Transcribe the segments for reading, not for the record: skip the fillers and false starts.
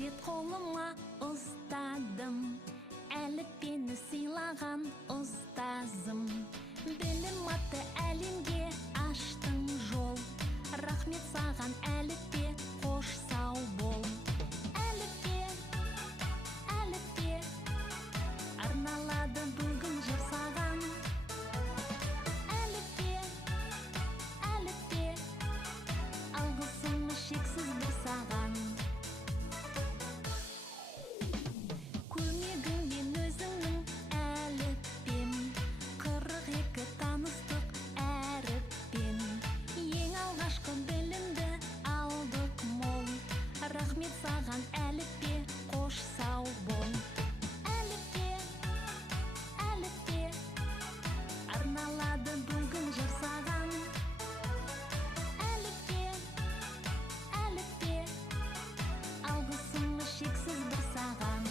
рет қолыма ұстадым, әліппені сыйлаған ұстазым. Білім атты әлемге аштың жол, рахмет саған әліппе, қош сау бол. Әліппе, әліппе, арналады бүгін жыр саған. Әліппе, әліппе, алғысым шексіз бір саған. Көмегіңмен өзіңнің әліппем, 42 таныстық әріппен. Ең алғашқы білімді алдық мол, рахмет саған әліппе, қош сау бол. Әліппе, әліппе, арналады бүгін жыр саған. Әліппе, әліппе, алғысым шексіз бір саған.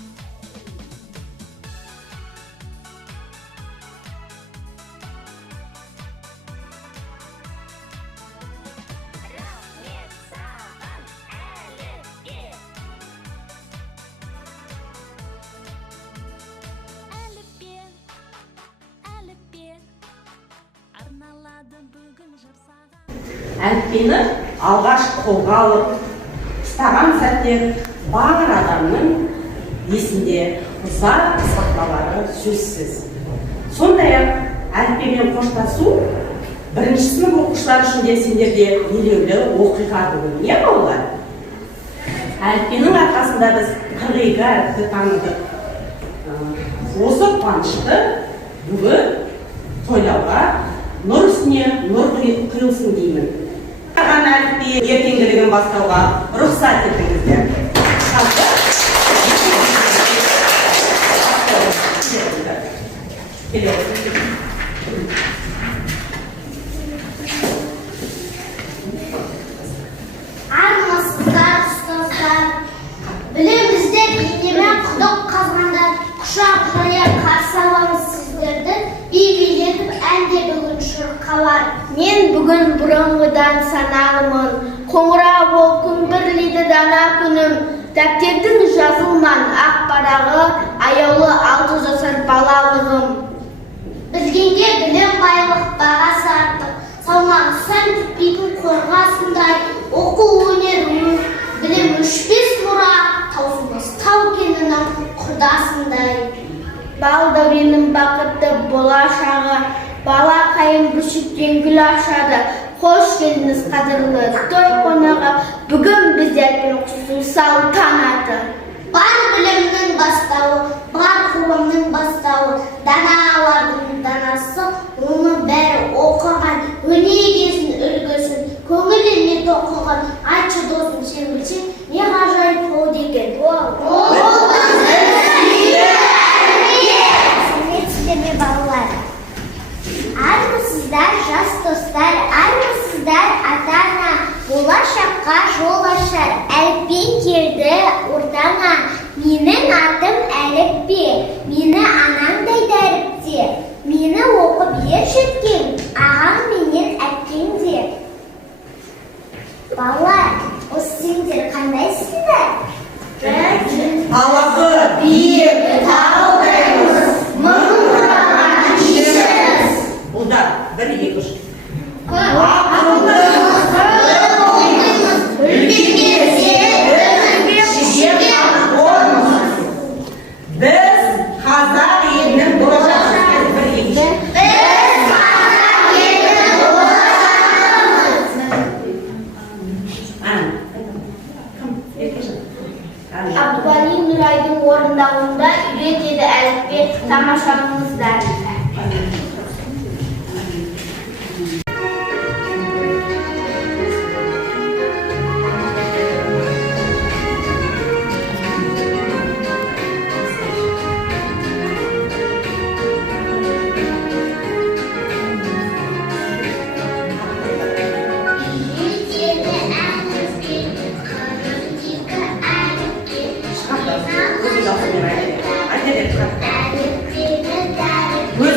Рахмет саған әліппе. Әліппе, әліппе, арналады бүгін жыр саған. Әліппені алғаш қолға алып ұстаған сәттер бар адамның есінде ұзақ сақталары сөзсіз. Сондай-ақ әліппемен қоштасу бірінші сынып оқушылары үшін де сендерде елеулі оқиға бүгін. Не балалар? Әліппенің арқасында біз 42 әріпті таныдық. Осы қуанышты бүгін тойлауға нұр үстіне нұр құйылсын деймін. Саған әліппе ертеңгілігін бастауға рұқсат етіңіздер. Армысыздар, ұстаздар. Білемізде бейнемен құдық қазғандар, құшақ жая қарсы аламыз сіздерді. Би-билетіп әнде бүгін шырқалар. Мен бүгін бұрынғыдан санағымын. Қоңырау бол күн бірлейді дана күнім. Дәптердің жазылман ақ парағы, аяулы 6 жасар балалығым. Білгенге білім байлық бағасы артық. Салмағы сан түтпейтін қорғасындай, оқу өнер білім өшпес мұра, таусылмас тау кенінің құрдасындай. Бал дәуреннің бақытты болашағы, бала қайын бүршіктен гүл ашады. Қош келдіңіз қадірлі той қонағы, бүгін біздермен құсу салтанаты. Бар білімнің бастауы, бар ғылымның бастауы, даналардың данасы, оны бәрі оқыған, өнегесін үлгісін, көңіліне тоқыған, айтшы досым сен білсең, не ғажайып ол деген. Сәлеметсіздер балалар. Армысыздар жас достар, армысыздар ата-ана, болашаққа жол ашар, әліппен келді ортаңа. Менің атым әліппе, мені анаңдай дәріпте, мені оқып ер жеткен, ағаң менен әпкеңде. Балалар, осы сендер қандайсыңдар? Алапы биік тағылдаймыз, мың құраған ішіміз. Ұлдар, 1, 2, 3. Біз қазақ елінің болашағымыз. 1, 2, 3. Абдуғали Нұрайдың орындауында үйретеді әліппе, тамашаңыздар. Өзі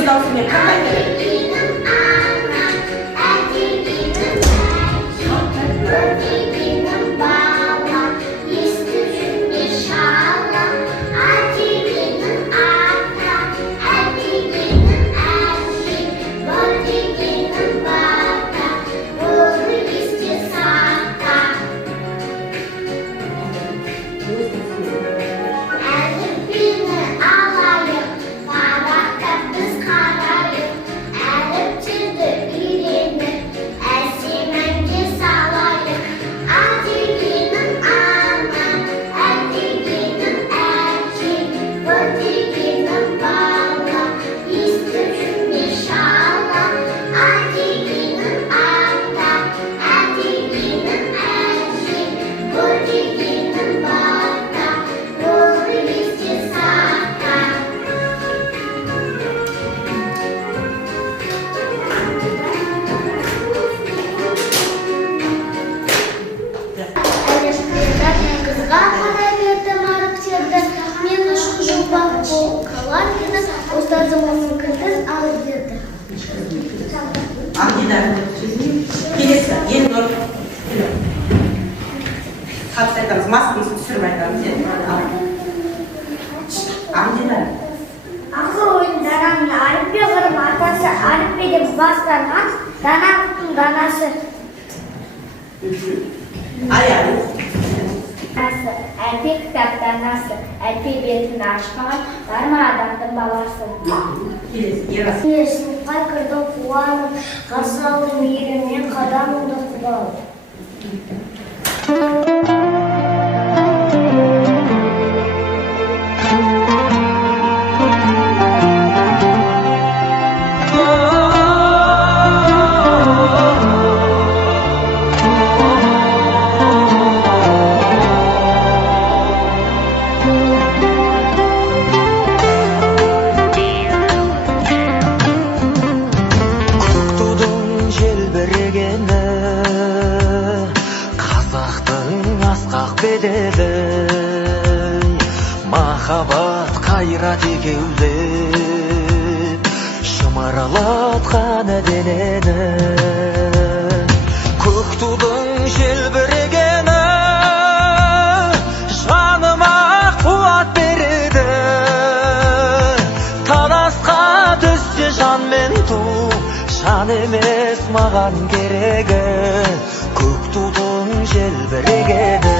Kızımızın kızın ağırdı. Amcılar. Келесі, ең зор. Қатты айтамыз, маскасын түсіріп айтамыз. Амдилар. Ақыл ойындарының Әліппе ғылым атасы әліппеден бастаған даналықтың данасы. Аяғы. Әліппе кітаптан асы, әліппе бетін ашқан дарма адамдың баласы. Келесі, Ерас. Сыныпқа кірдім қуанып, қарсы алдым мейіріммен қадамымды құлап. Махаббат қайрат екеулеп шымырлатқан денені көк тудың желбірегені жаныма қуат береді таласқа түссе жан мен ту жан емес маған керегі көк тудың желбірегені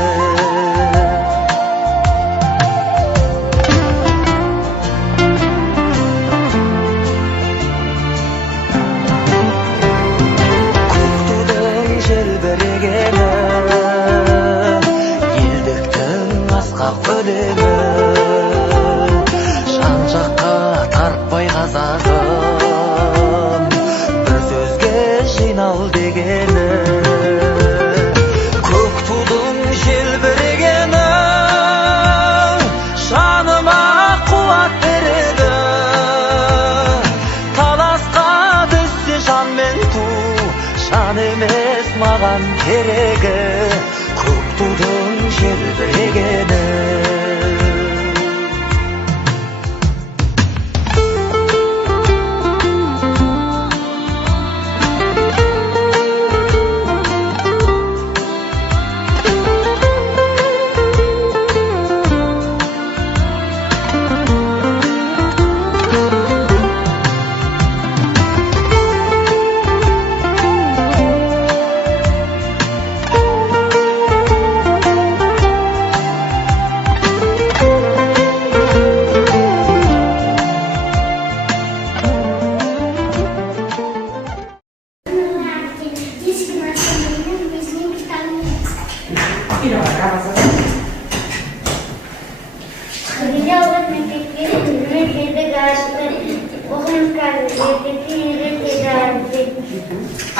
жан жаққа тартпай қазағым бір сөзге жинал дегені көк тудың желбірегені жаныма қуат береді таласқа түссе жан мен ту жан емес маған керегі көк тудың желбірегені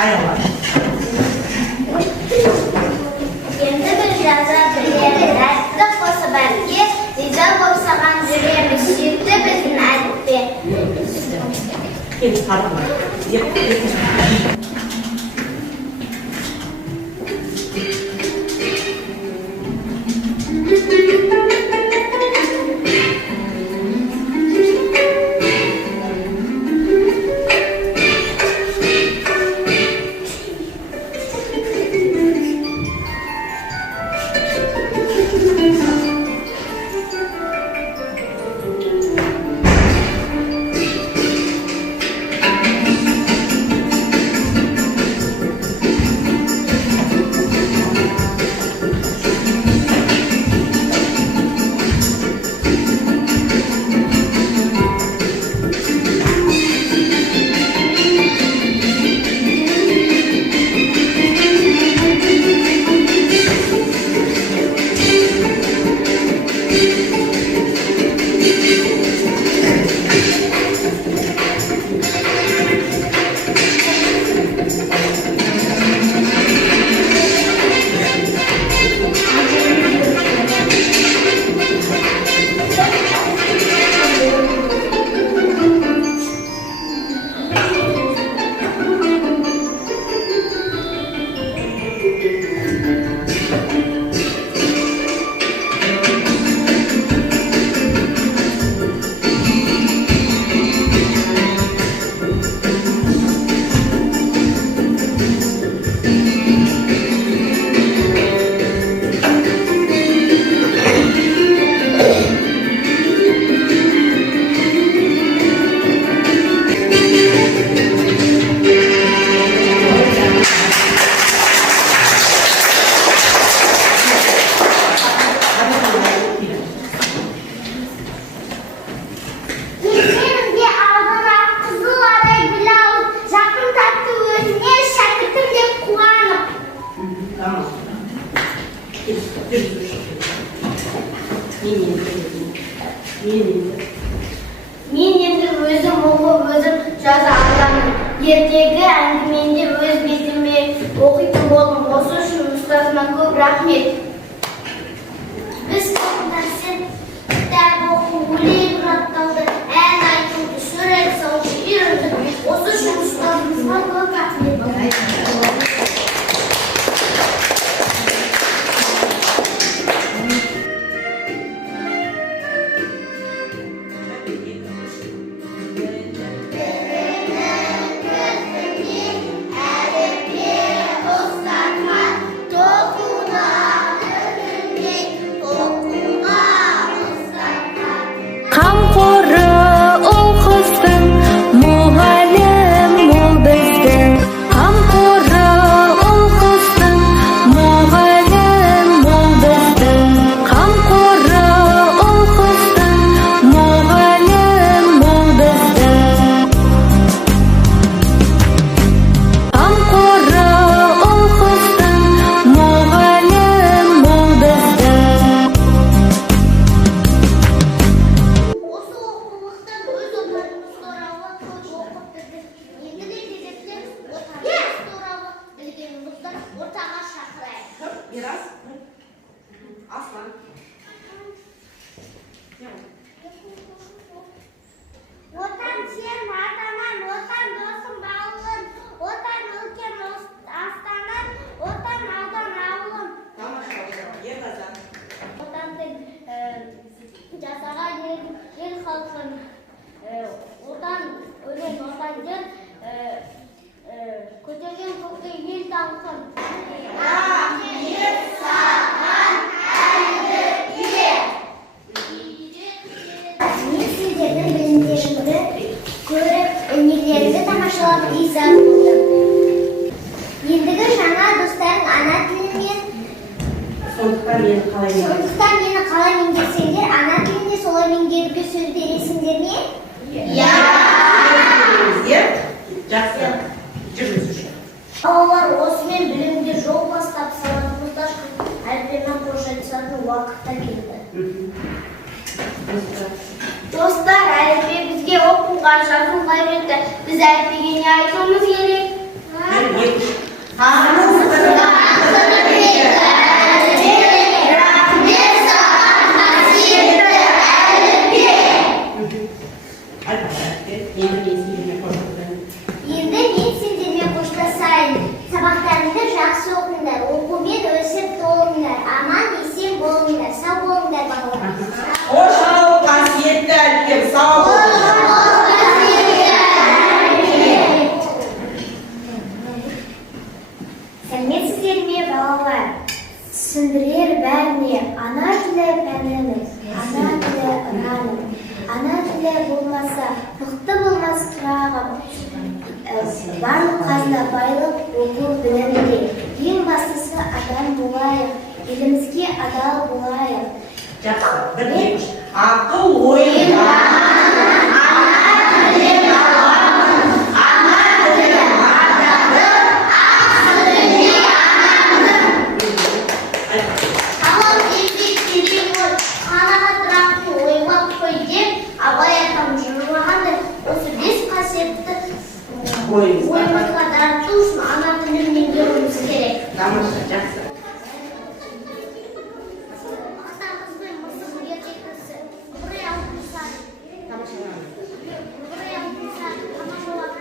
Аяғылар. Енді бір жаза біледі, дәсті қосып әлге, риза болсаған жүреміз, сүйікті біздің әліппе. Келесі, қарғылар. Tamam. Мен енді өзім оқып, өзім жаза аламын. Ертегі әңгімені өз бетіме оқитын болдым. Осы үшін ұстазыма көп рахмет. Біз кітаптан кітап оқу, өлең жаттауды, ән айтуды, сурет салуды үйрендік. Осы үшін ұстазымызға көп рахмет. Қамқоры ол қыздың, мұғалім ол біздің. Қамқоры ол қыздың, мұғалім ол біздің. Қамқоры ол қыздың, мұғалім ол біздің. Қамқоры ол қыздың, мұғалім ол біздің. Осы оқулықтан өз отанымыз туралы көп оқып білдік. Ендігі кезекте отанымыз туралы білген ұлттар ортаға шақырайық. Ерас. Aslan. Отан сен атаман, отан досым бауырым, отан өлкем астанам, отан аудан ауылым. Tamam. Ерказан. Отанды жасаған ел халқын, отан өлең, отан жер, көтерген көкке ел даңқын. Мен сіздердің білімдеріңді көріп, өнерлеріңді тамашалап риза болдым. Ендігі жаңа достарың ана тілімен, Сондықтан мені қалай меңгересің? сондықтан мені қалай меңгерсеңдер, ана тілінде солай меңгеруге сөз бересіңдер ме? Біздер жақсы жүргізуші. Балалар, осымен білімге жол бастап, санатымызды ашқан әліппемен қош айтысатын уақытта келді. Достар, әліппе бізге оқуға, жазуға үйретті. Біз әліппеге не айтуымыз керек? Енді мен сендермен қоштасайын. Сабақтарыңды жақсы оқыңдар, оқумен өсіп толыңдар, аман есен болыңдар, сау болыңдар балалар. Қош бол, қасиетті әліппем, сау бол. Сәлеметсіздер ме балалар? Түсіндірер бәріне ана тілі пәніміз, ана тілі ұраным. Ана тілі болмаса, мықты болмас қырағым. Барлық қазына байлық, оқу, білімде. Ең бастысы адам болайық, елімізге адал болайық. Жақсы, бір екі үш. Ақыл ойында. Қалам кезде терең ой, қанағаттырақты ойлап қой деп, Абай атам жырлағандай, осы бес қасиетті ойымызға дарыту үшін ана тілін меңгеруіміз керек. Тамаша, жақсы. Мақтан қызбен мысық ертекісі, бұрай алтынсар, бұрай алтынсар, тамашалап.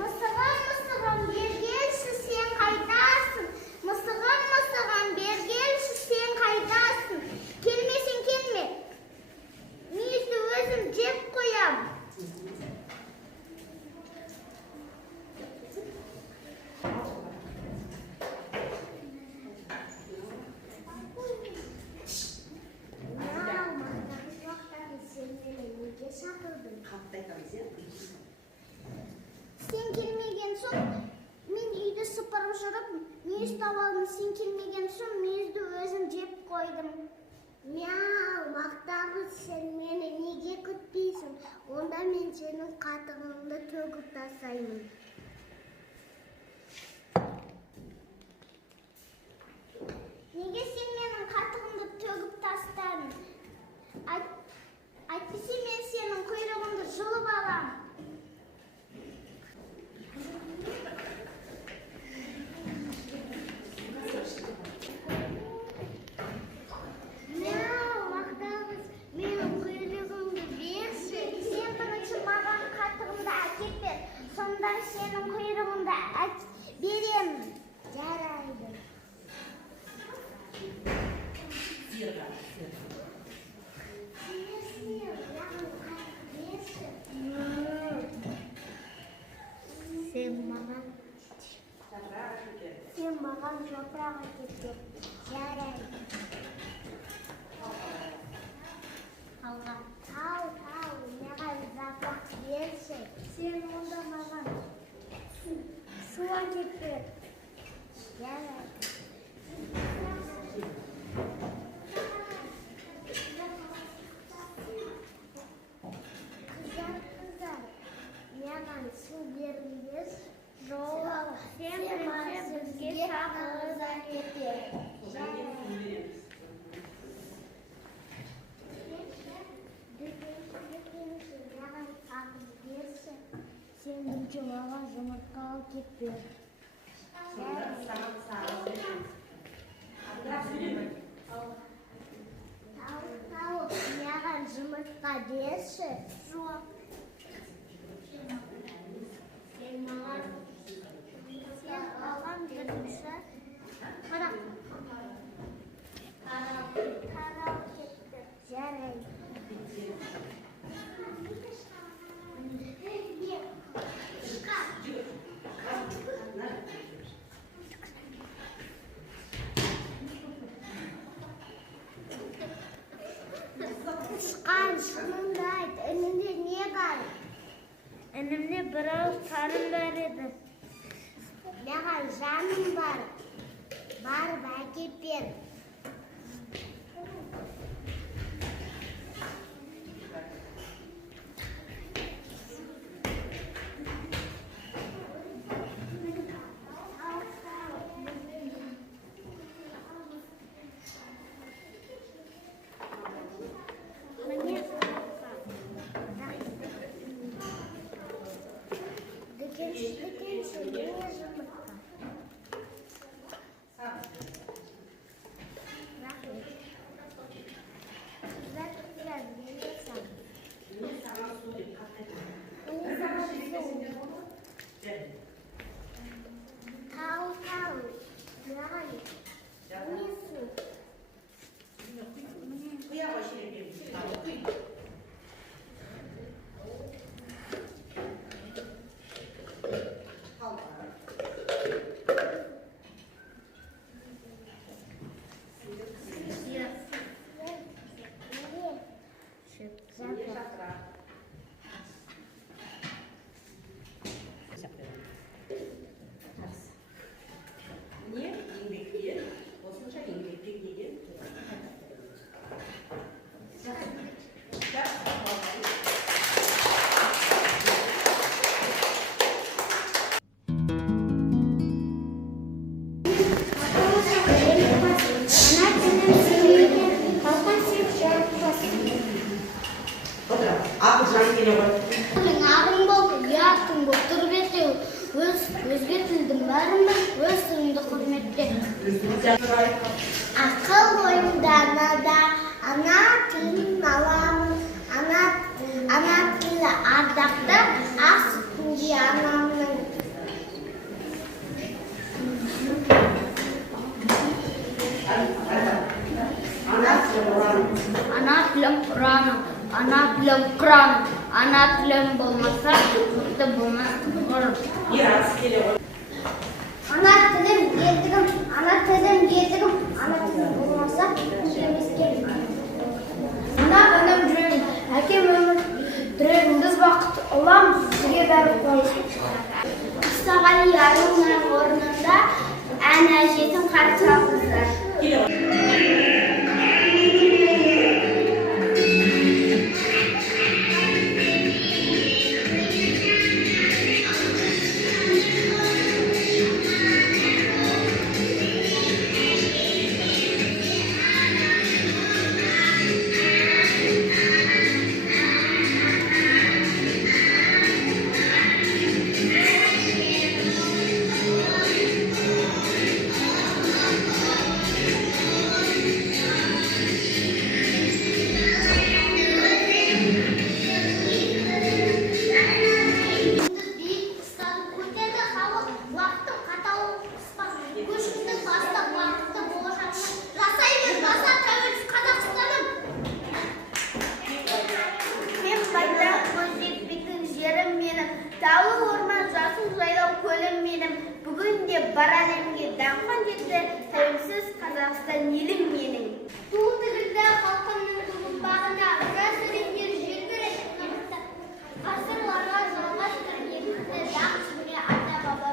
Мысығым, бергелші сен қайдасың? Мысығым, бергелші сен қайдасың? Келмесең келме, мүйізді өзім жеп қоям. Сен келмеген соң, мен үйді сыпырып жүріп, мүйіз табалдым. Сен келмеген соң, мүйізді өзім жеп қойдым. Мяу, мақтағыз, сен мені неге күтпейсің? Онда мен сенің қатығыңды төгіп тастаймын. Неге сен менің қатығымды төгіп тастадың? Әйтпесе мен сенің құйрығыңды жұлып алам. Мақтағыз, менің құйрығымды берші. Сен бірінші маған қатығымды әкеп бер. Сонда сенің құйрығыңды беремін. Жарайды. Сен маған жапырақ әкеп бер. Жарайды. Тау, маған жапырақ берші. Сен онда маған су әкеп бер. Жарайды. Қыздар, маған су беріңіз. Жоқ, сен бізге сағыз әкеп бер. Маған сағыз берші. Сен бірінші маған жұмыртқа әкеп бер. Тау, маған жұмыртқа берші. Жоқ. Сен маған бірінші тарау кетті. Жарайды. Тышқан, шыныңды айт, інімде не бар? Інімде бірауыз тарым бар еді. Маған жаным бар. Барып әкеп бер. Дүкенші, не жұмыртқа? Рахмет. Қыздар, бере саған. Тау, маған не су? Не еңбекке, осынша еңбекке деген Ағың болып, ұятың болып тұрып етеу. Өзге тілдің бәрін біл, өз тіліңді құрметте. Ақыл ойымда анада, ана тілін аламын. Ана тілі ардақты, ақ сүтінде анамның. Ана тілім Құраным, ана тілім Құраным. Ана тілім болмаса, мықты болмас ғұрым. Ана тілім ертігім, ана тілім болмаса, емеске. Ана өнім жүрегім, әкем өмір түрегім, біз бақыт ұлам, сізге бәрі қойып. Мұстағали Арулның орнында ән әжетін қарсы алыңыздар. бар әлемге дамқан жетті, тәуелсіз Қазақстан елім менің. Ту тігілді халқымның туылпағына, жас өрендер жер көреді. Ғасырларға жалғастыр елімізді даңқшымға ата-баба.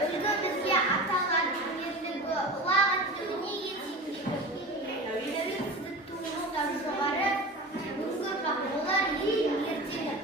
Үлгімізге аталған ерлігі, ұлағаттығыне ертеңдігі. Тәуелсіздік туымыздан жоғары, бүгінгі ұрпақ олар ел ертеңі.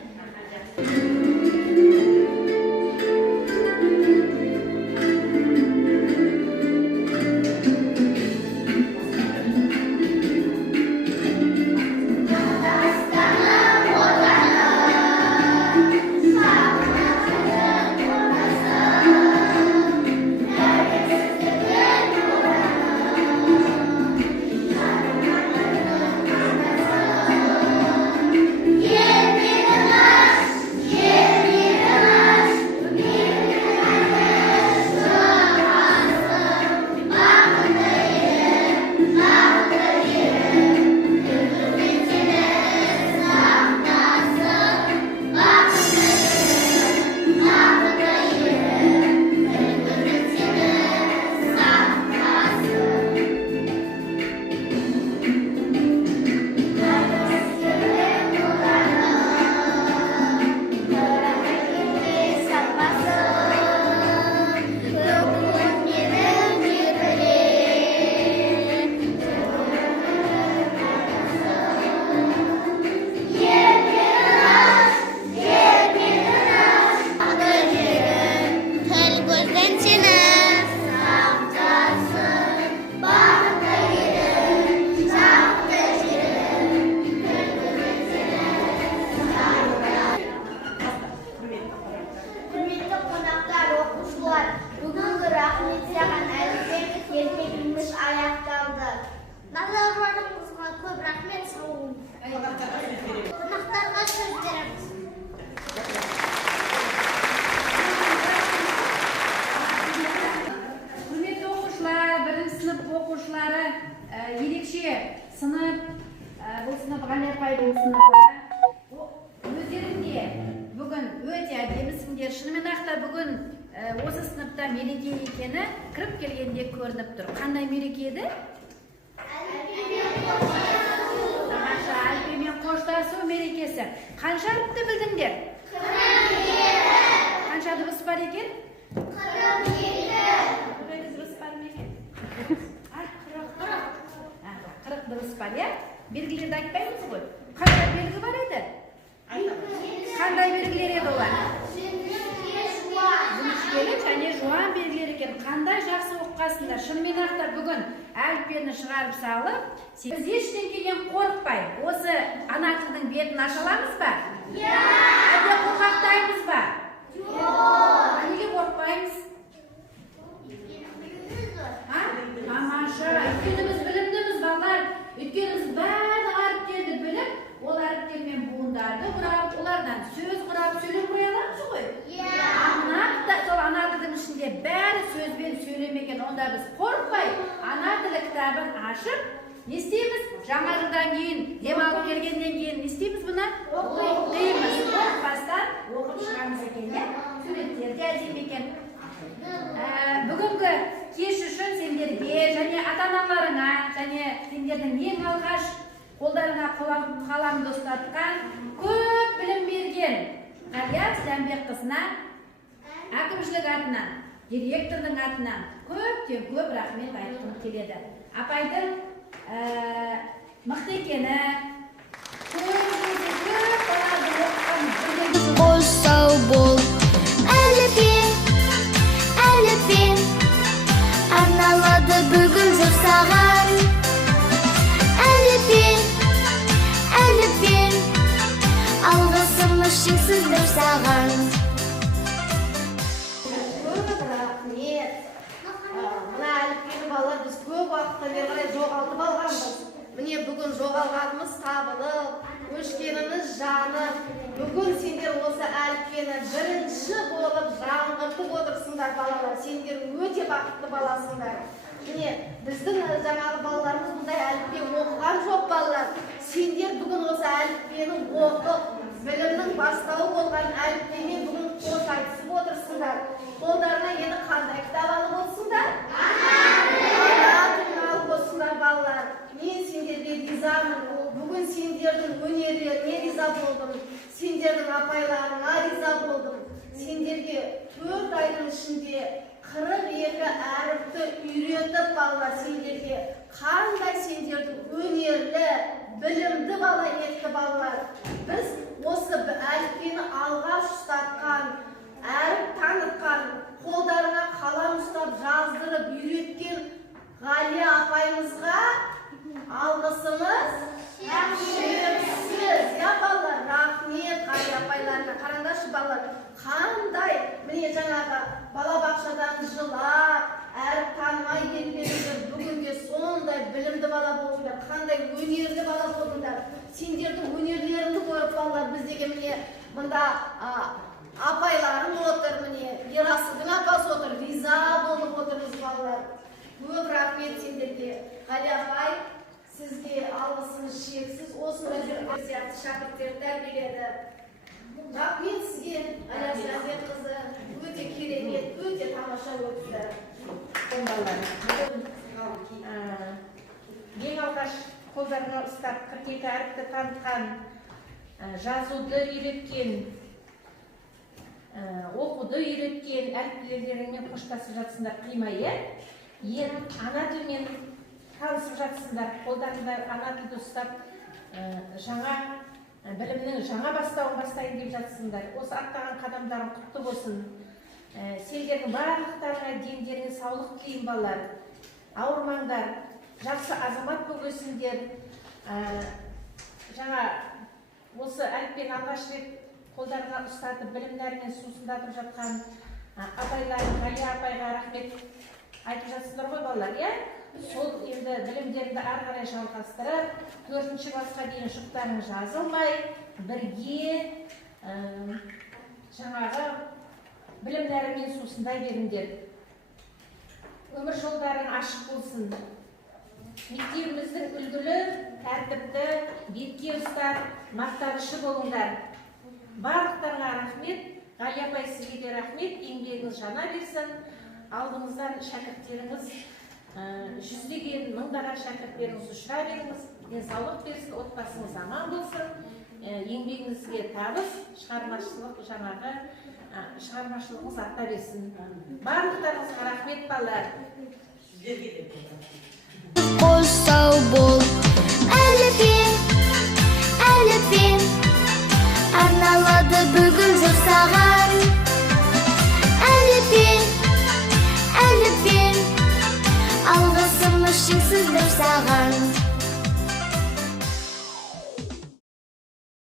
Құрметті қонақтар, оқушылар, бүгінгі рахмет саған әліпбек ертегіміз аяқталды. Назарларыңызға көп рахмет, сау болыңыз. Қонақтарға сөз береміз. Құрметті оқушылар, бірінші сынып оқушылары, ерекше сынып, бұл сынып Ғали апай бұл сыныбы. Өздеріңде бүгін өте әдемісіңдер. Шынымен ақта бүгін осы сыныпта мереке екені кіріп келгенде көрініп тұр. Қандай мереке еді? Тамаша, әліпбимен қоштасу мерекесі. Қанша әріпті білдіңдер? 47. Қанша дыбыс бар екен? 47 дыбыс бар ма екен? 40 дыбыс бар, иә? Белгілерді айтпаймыз ғой. Қандай белгі бар еді? Қандай белгілер еді олар? Жіңішкелі және жуан белгілер екен. Қандай жақсы оқығансыңдар. Шынымен ақта бүгін әліппені шығарып салып, біз ештеңеден қорықпай, осы ана тілдің бетін аша аламыз ба? Иә! Әлде қорқақтаймыз ба? Жоқ! Неге қорықпаймыз? Тамаша, өйткені біз білімдіміз, балалар. Өйткені біз барлық әріптерді біліп, ол әріптермен буындарды құрап, олардан сөз құрап, сөйлеп қоя аламыз ғой? Иә! Сол ана тілдің ішінде бәрі сөзбен сөйлемеген, онда біз қорықпай, ана тілі кітабын ашып, не істейміз? Жаңа жылдан кейін, демалып келгеннен кейін не істейміз бұны? Оқимыз. Оқпастан оқып шығамыз екен, иә? Суреттерді әдемі екен. Бүгінгі кеш үшін сендерге және ата-аналарыңа және сендердің ең алғаш қолдарыңа қаламды ұстатқан, көп білім берген Ғалия Сәлімбекқызына әкімшілік атынан, директордың атынан көптен көп рахмет айтқым келеді. Апайдың мықты екені, көп баларды оқыған Қош сау бол. Әліппе арналады бүгін жыр саған. Әліппе алғысымыз шексіздір саған. Көп рахмет. Мына әліппені балалар біз көп уақытта бері қарай жоғалтып алғанбыз. Міне бүгін жоғалғанымыз табылып, өшкеніміз жанып. Бүгін сендер осы әліппені бірінші болып жаңғыртып отырсыңдар балалар. Сендер өте бақытты баласыңдар. Міне біздің жаңағы балаларымыз бұндай әліппе оқыған жоқ балалар. Сендер бүгін осы әліппені оқып, білімнің бастауы болған әліппемен бүгін қош айтысып отырсыңдар. балдар. Қолдарына енді қандай кітап алып болсыңдар? Ана алып болсыңдар балалар. Мен сендерге ризамын. Бүгін сендердің өнерлеріне риза болдым. Сендердің апайларыңа риза болдым. Сендерге 4 айдың ішінде 42 әріпті үйретіп балалар сендерге қандай сендердің өнерлі, білімді бала етті балалар. Біз осы әліппені алғаш ұстатқан, әріп танытқан, қолдарына қалам ұстап жаздырып үйреткен Ғалия апайымызға алғысымыз шексіз. Я балалар, рахмет Ғалия апайларына. Қараңдаршы балалар, қандай міне жаңағы балабақшадан жылап, әріп танымай келгендер бүгінге сондай білімді бала болдыңдар, қандай өнерлі бала болдыңдар. Сендердің өнерлеріңді көріп балалар біздегі міне мында апайларым отыр, міне Ерасылдың апасы отыр, риза болып отырмыз балалар. Көп рахмет сендерге. Ғалия апай, сізге алғысымыз шексіз. Осындай сияқты шәкірттерді тәрбиеледі. Рахмет сізге, Ғалия Сәбетқызы. Өте керемет, өте тамаша өтті. Ең алғаш қолдарына ұстап 42 әріпті танытқан, жазуды үйреткен, оқуды үйреткен әріптелеріңмен қоштасып жатсыңдар, қимай, енді ана тілмен танысып жатсыңдар, қолдарында ана тілді ұстап, жаңа білімнің жаңа бастауын бастайын деп жатсыңдар. Осы аттаған қадамдарың құтты болсын. Сендердің барлықтарына дендеріңе саулық тілеймін балалар. Ауырмаңдар, жақсы азамат болып өсіңдер. Жаңа осы әліппені алғаш рет қолдарына ұстатып, білімдерімен сусындатып жатқан апайларың Ғалия апайға рахмет айтып жатсыңдар ғой балалар, иә? Сол енді білімдеріңді ары қарай жалғастырып, 4-ші классқа дейін жұптарың жазылмай, бірге жаңағы білімдерімен сусындай беріңдер. Өмір жолдарың ашық болсын. Мектебіміздің үлгілі, тәртіпті, бетке ұстар, мақтанышы болыңдар. Барлықтарыңа рахмет, Ғалия апай сізге де рахмет, еңбегіңіз жана берсін. Алдыңыздан шәкірттеріңіз жүздеген мыңдаған шәкірттеріңіз ұшыра беріңіз, денсаулық берсін, отбасыңыз аман болсын, еңбегіңізге табыс, шығармашылығыңыз арта берсін. Барлықтарыңызға рахмет балалар. Қош сау бол. Әліппен арналады бүгін жыр саған. Әліппен алғысымыз шексіздір саған.